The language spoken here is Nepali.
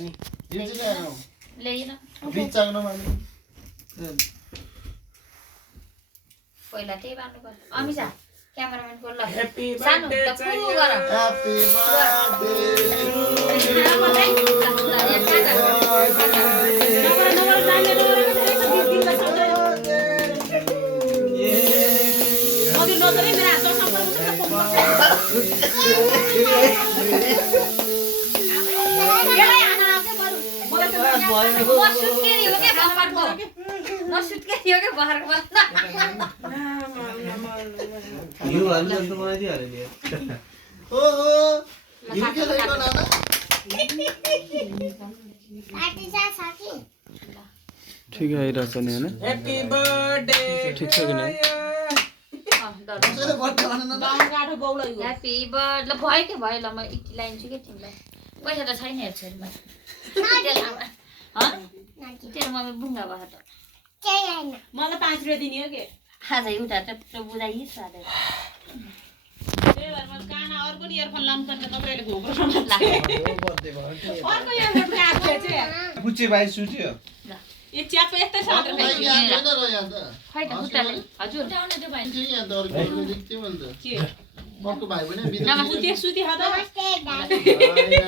नि यो चाहिँ ल्याएनौ ल्याइन बिचाउन माने पहिला त्यही बार्नु पर्छ अमिसा क्यामेराम्यान बोल्ला ह्यापी सानो बर्थडे त फु गर ह्यापी यो हामीले त बनाइदिहाल्यो नि ओहो यो के ल्याएको नाना ठिक आइरहेछ नि हैन ह्यापी बर्थडे ठिक छ कि नै कसैले बर्थडे भनेन न ह्यापी बर्थ ल भयो के भयो ल म यति लाइन्छु के तिमीलाई पैसा त छैन हेर्छु तेरो मम्मी बुङ्गा भयो त मलाई 5 रुपैयाँ दिने हो के आज एउटा त बुझाइस त्यही भएर म काना अर्को नि इयरफोन लाउनु पर्छ तपाईले घोक्रो बर्थडे भयो अर्को इयरफोन काट्छ चाहिँ पुच्चे भाइ सुट्यो यो च्याप यस्तै छ यहाँ छैन र यहाँ त खै त खुट्टाले हजुर यहाँ त अर्को के भन्छ के अर्को भाइ पनि नमस्ते सुति ह त बिदा